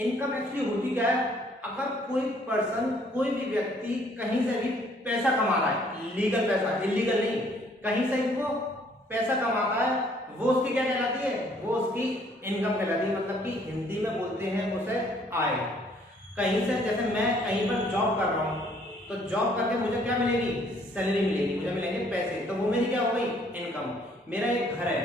Income actually होती क्या है, अगर कोई पर्सन, कोई भी व्यक्ति कहीं से भी पैसा कमा रहा है, लीगल पैसा, इलीगल नहीं, कहीं से भी वो पैसा कमाता है, वो उसकी क्या कहलाती है, वो उसकी इनकम कहलाती है। मतलब कि हिंदी में बोलते हैं उसे आय। कहीं से, जैसे मैं कहीं पर जॉब कर रहा हूँ, तो जॉब करके मुझे क्या मिलेगी, सैलरी मिलेगी, मुझे मिलेंगे पैसे, तो वो मेरी क्या हो गई, इनकम। मेरा एक घर है,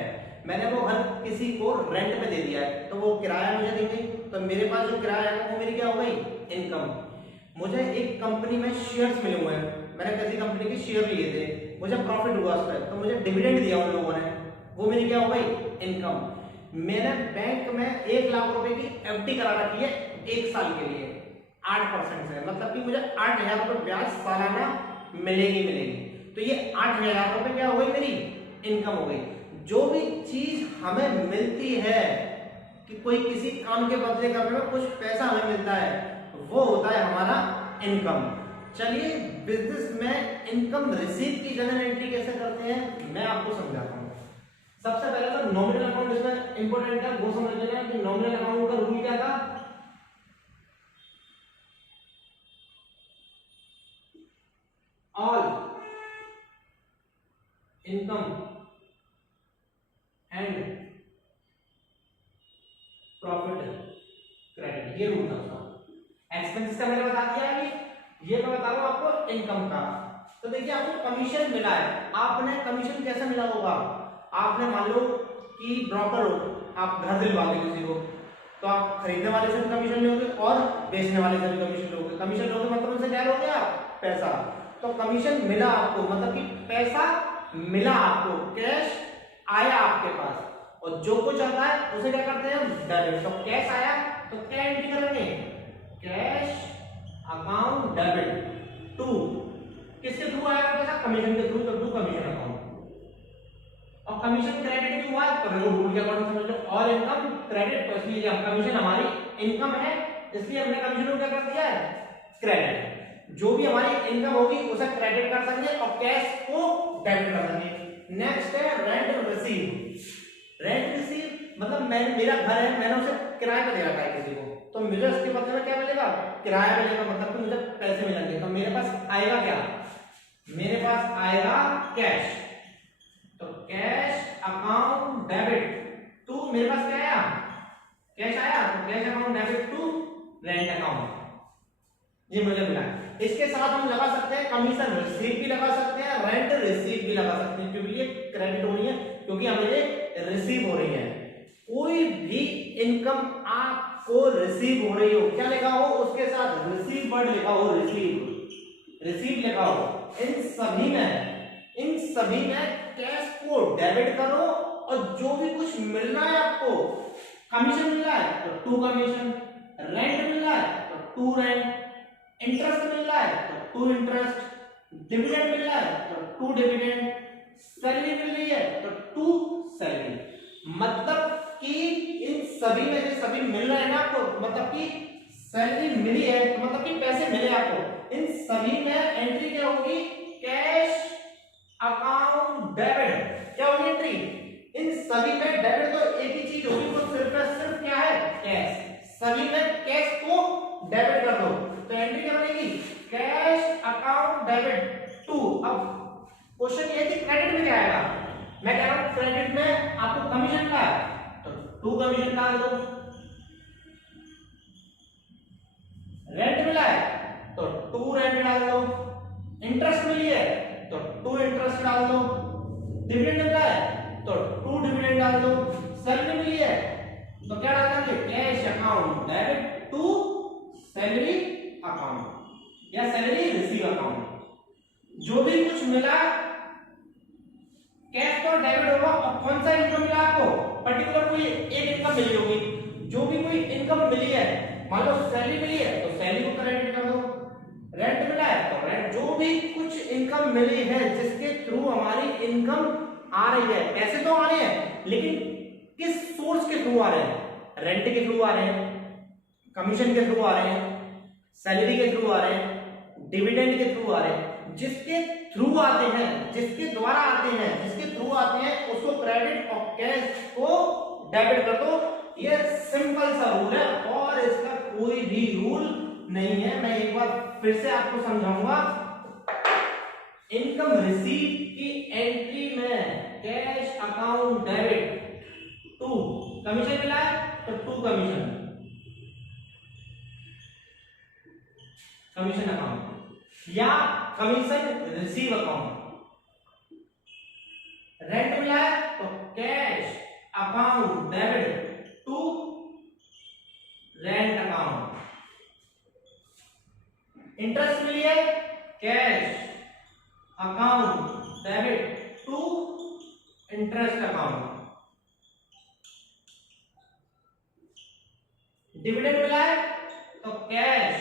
मैंने वो घर किसी को रेंट पे दे दिया है, तो वो किराया मुझे देंगे, तो मेरे पास जो किराया है वो मेरी क्या हो गई, इनकम। मुझे एक कंपनी में शेयर्स मिले हुए हैं, मैंने किसी कंपनी के शेयर लिए थे, मुझे प्रॉफिट हुआ उस पर, तो मुझे डिविडेंड दिया उन लोगों ने, वो मेरी क्या हो गई, इनकम। मैंने बैंक में 1 लाख रुपए की एफडी करा रखी है 1 साल के लिए 8% से, मतलब कि मुझे 8,000 रुपए ब्याज सालाना मिलेगी। तो ये 8,000 रुपए क्या हो गई, मेरी इनकम हो गई। जो भी चीज हमें मिलती है कि कोई किसी काम के बदले करने में कुछ पैसा हमें मिलता है, वो होता है हमारा इनकम। चलिए बिजनेस में इनकम रिसीव की जर्नल एंट्री कैसे करते हैं मैं आपको समझाता हूँ। सबसे पहले तो नॉमिनल अकाउंट इसमें इंपॉर्टेंट है, वो समझ लेना कि नॉमिनल अकाउंट का रूल क्या था। All income and profit credit, ये रूल था उसका। एक्सपेंसेस का मैंने बता दिया है, ये मैं बता रहा हूं आपको इनकम का। तो देखिए आपको कमीशन मिला है, आपने कमीशन कैसे मिला होगा, आपने मान लो कि ब्रोकर हो, आप घर दिलवा दे किसी को, तो आप खरीदने वाले से भी कमीशन लोगे और बेचने वाले से भी कमीशन लोगे। कमीशन लोगे मतलब उनसे क्या लोगे आप, पैसा। तो कमीशन मिला आपको, मतलब कि पैसा मिला आपको, कैश आया आपके पास, और जो कुछ आता है उसे क्या करते हैं हम, डेबिट। तो कैश आया तो क्या एंट्री करेंगे, कैश अकाउंट डेबिट टू, किसके थ्रू आया पैसा, कमीशन के थ्रू, तो टू कमीशन अकाउंट। और कमीशन क्रेडिट क्यों हुआ, तो देखो रूल के अकॉर्डिंग समझ लो, और इनकम क्रेडिट, तो इसलिए कमीशन हमारी इनकम है, इसलिए हमने कमीशन को क्या कर दिया है, क्रेडिट। जो भी हमारी इनकम होगी उसे क्रेडिट कर देंगे और कैश को डेबिट कर देंगे। नेक्स्ट है रेंट रिसीव। रेंट रिसीव मतलब मेरा घर है, मैंने उसे किराए पे दे रखा है किसी को, तो मुझे उसके बदले में क्या मिलेगा, किराया मिलेगा, मतलब कि मुझे पैसे मिलेंगे। तो मेरे पास आएगा क्या, मेरे पास आएगा कैश, तो कैश अकाउंट डेबिट टू, मेरे पास क्या आया, कैश आया, तो cash account debit to rent account, ये मुझे मिला। इसके साथ हम लगा सकते हैं कमीशन रिसीव भी लगा सकते हैं, रेंट रिसीव भी लगा सकते हैं, क्योंकि ये क्रेडिट हो रही है, क्योंकि हमें ये रिसीव हो रही है। कोई भी इनकम आपको रिसीव हो रही हो, क्या लिखा हो उसके साथ, रिसीव वर्ड लिखा हो, रिसीव लिखा हो, इन सभी में कैश को डेबिट करो, और जो भी कुछ मिलना है आपको, कमीशन मिल रहा है तो टू कमीशन, रेंट मिल रहा है तो टू रेंट, इंटरेस्ट मिल रहा है तो टू इंटरेस्ट, डिविडेंड मिल रहा है तो टू डिविडेंड, सैलरी मिल रही है तो टू सैलरी। मतलब कि इन सभी में जो सभी मिल रहे हैं ना आपको, मतलब कि सैलरी मिली है तो मतलब कि पैसे मिले आपको, इन सभी में एंट्री क्या होगी, कैश अकाउंट डेबिट, क्या होगी एंट्री, इन सभी में डेबिट तो एक ही चीज होगी, वो सिर्फ क्या है, कैश। सभी में कैश को डेबिट कर दो, तो एंट्री क्या बनेगी, कैश अकाउंट डेबिट टू। अब क्वेश्चन ये है कि क्रेडिट में क्या आएगा, मैं कह रहा हूं क्रेडिट में आपको कमीशन का है तो टू कमीशन डाल दो, रेंट मिला है तो टू रेंट डाल दो, इंटरेस्ट मिली है तो टू इंटरेस्ट डाल दो, डिविडेंड मिला है तो टू डिविडेंड डाल दो, सैलरी मिली है तो क्या डाल देंगे, cash account debit to salary account या सैलरी रिसीव अकाउंट। जो भी कुछ मिला कैश तो डेबिट होगा, और कौन सा इनकम मिला आपको, पर्टिकुलर कोई एक इनकम मिली होगी, जो भी कोई इनकम मिली है, मान लो सैलरी मिली है तो सैलरी को क्रेडिट कर दो, रेंट मिला है तो रेंट, जो भी कुछ इनकम मिली है जिसके थ्रू हमारी इनकम आ रही है, पैसे तो आ रहे हैं लेकिन किस सोर्स के थ्रू आ रहे हैं, रेंट के थ्रू आ रहे हैं, कमीशन के थ्रू आ रहे हैं, सैलरी के थ्रू आ रहे हैं, डिविडेंड के थ्रू आ रहे हैं, जिसके थ्रू आते हैं, जिसके द्वारा आते हैं, जिसके थ्रू आते हैं उसको क्रेडिट और कैश को डेबिट कर दो। ये सिंपल सा रूल है और इसका कोई भी रूल नहीं है। मैं एक बार फिर से आपको समझाऊंगा। इनकम रिसीव की एंट्री में cash account debit to commission मिला है तो टू कमीशन अकाउंट या कमीशन रिसीव अकाउंट। रेंट मिला है तो cash account debit to rent account. Interest मिली है cash account debit to interest account. Dividend मिला है तो cash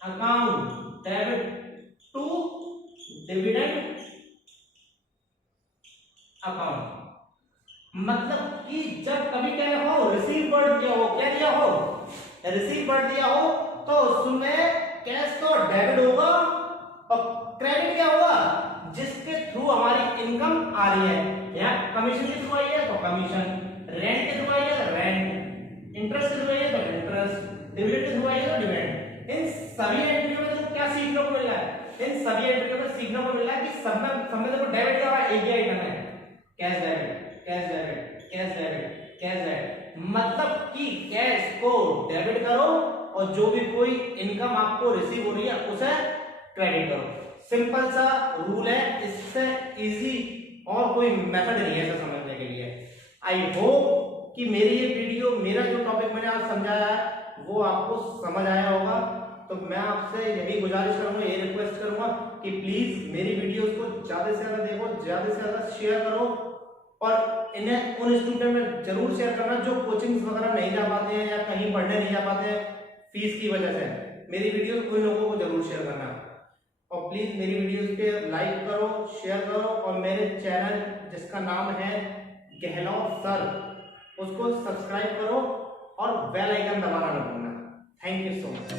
account debit to dividend account. मतलब कि जब कभी क्या हो रिसीव बढ़ दिया हो, क्या दिया हो रिसीव बढ़ दिया हो, तो उसमें कैश तो डेबिट होगा और क्रेडिट क्या होगा जिसके थ्रू हमारी इनकम आ रही है। यहाँ कमीशन के थ्रू आई है तो कमीशन, रेंट के थ्रू आई है तो रेंट, इंटरेस्ट के थ्रू आई है तो इंटरेस्ट, डिविडेंड के थ्रू आई है तो डिविडेंड। इन सभी एंट्रियों में तो क्या सीखने को मिल रहा है, इन सभी एंट्रियों में सीखने को मिल रहा है कि सब में देखो डेबिट क्या हुआ, एक ही आइटम है cash debit, cash debit, cash debit, cash debit. मतलब कि कैश को डेबिट करो और जो भी कोई इनकम आपको रिसीव हो रही है उसे क्रेडिट करो। सिंपल सा रूल है, इससे इजी और कोई मेथड नहीं है इसे समझने के लिए। आई होप कि मेरी ये वीडियो, मेरा जो टॉपिक मैंने आज समझाया है वो आपको समझ आया होगा। तो मैं आपसे यही गुजारिश करूंगा, ये रिक्वेस्ट करूंगा कि प्लीज मेरी वीडियोस को ज्यादा से ज्यादा देखो, ज्यादा से ज्यादा शेयर करो और इन्हें उन स्टूडेंट में जरूर शेयर करना जो कोचिंग्स वगैरह नहीं जा पाते हैं या कहीं पढ़ने नहीं जा पाते हैं फीस की वजह से। मेरी वीडियोस उन लोगों को जरूर शेयर करना और प्लीज मेरी वीडियोस पे लाइक करो, शेयर करो और मेरे चैनल जिसका नाम है गहलोत सर उसको सब्सक्राइब करो और बेल आइकन दबाना न भूलना। Thank you so much.